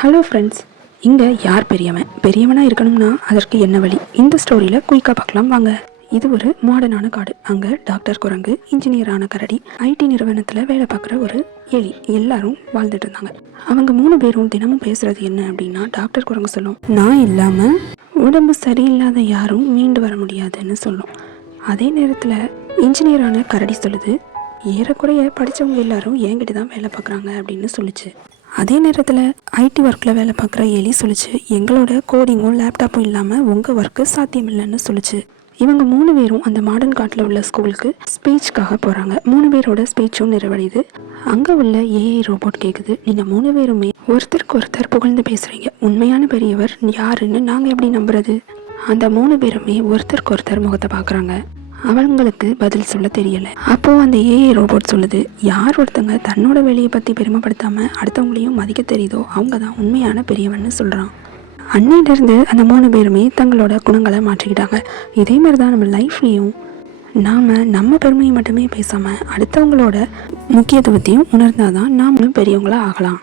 Hello friends இங்கே யார் பெரியவன்? பெரியவனாக இருக்கணும்னா அதற்கு என்ன வழி? இந்த ஸ்டோரியில் குயிக்காக பார்க்கலாம் வாங்க. இது ஒரு மாடர்னான காடு. அங்கே டாக்டர் குரங்கு இன்ஜினியரான கரடி ஐடி நிறுவனத்தில் வேலை பார்க்குற ஒரு எலி. எல்லாரும் வாழ்ந்துட்டு இருந்தாங்க. அவங்க மூணு பேரும் தினமும் பேசுறது என்ன அப்படின்னா டாக்டர் குரங்கு சொல்லும். நான் இல்லாமல் உடம்பு சரியில்லாத யாரும் மீண்டு வர முடியாதுன்னு சொல்லும். அதே நேரத்தில் இன்ஜினியரான கரடி சொல்லுது ஏறக்குறைய படித்தவங்க எல்லாரும் என்கிட்ட தான் வேலை பார்க்குறாங்க அப்படின்னு சொல்லுச்சு. அதே நேரத்தில் ஐடி ஒர்க்கில் வேலை பார்க்குற எலி சொல்லுச்சு எங்களோட கோடிங்கும் லேப்டாப்பும் இல்லாமல் உங்கள் ஒர்க்கு சாத்தியமில்லைன்னு சொல்லுச்சு. இவங்க மூணு பேரும் அந்த மாடர்ன் காட்டில் உள்ள ஸ்கூலுக்கு ஸ்பீச்சுக்காக போகிறாங்க மூணு பேரோட ஸ்பீச்சும் நிறைவடையுது. அங்கே உள்ள ஏஐ ரோபோட் கேட்குது நீங்கள் மூணு பேருமே ஒருத்தருக்கு ஒருத்தர் புகழ்ந்து பேசுகிறீங்க உண்மையான பெரியவர் யாருன்னு நாங்கள் எப்படி நம்புறது? அந்த மூணு பேருமே ஒருத்தருக்கு ஒருத்தர் முகத்தை பார்க்குறாங்க. அவங்களுக்கு பதில் சொல்ல தெரியல. அப்போ அந்த ஏஐ ரோபோட் சொல்லுது யார் ஒருத்தங்க தன்னோட வேலையை பற்றி பெருமைப்படுத்தாம அடுத்தவங்களையும் மதிக்க தெரியுதோ அவங்க தான் உண்மையான பெரியவன்னு சொல்கிறான் அன்னையிலிருந்து அந்த மூணு பேருமே தங்களோட குணங்களை மாற்றிக்கிட்டாங்க. இதே மாதிரி தான் நம்ம லைஃப்லேயும் நாம் நம்ம பெருமையை மட்டுமே பேசாமல் அடுத்தவங்களோட முக்கியத்துவத்தையும் உணர்ந்தாதான் நாமளும் பெரியவங்களாக ஆகலாம்.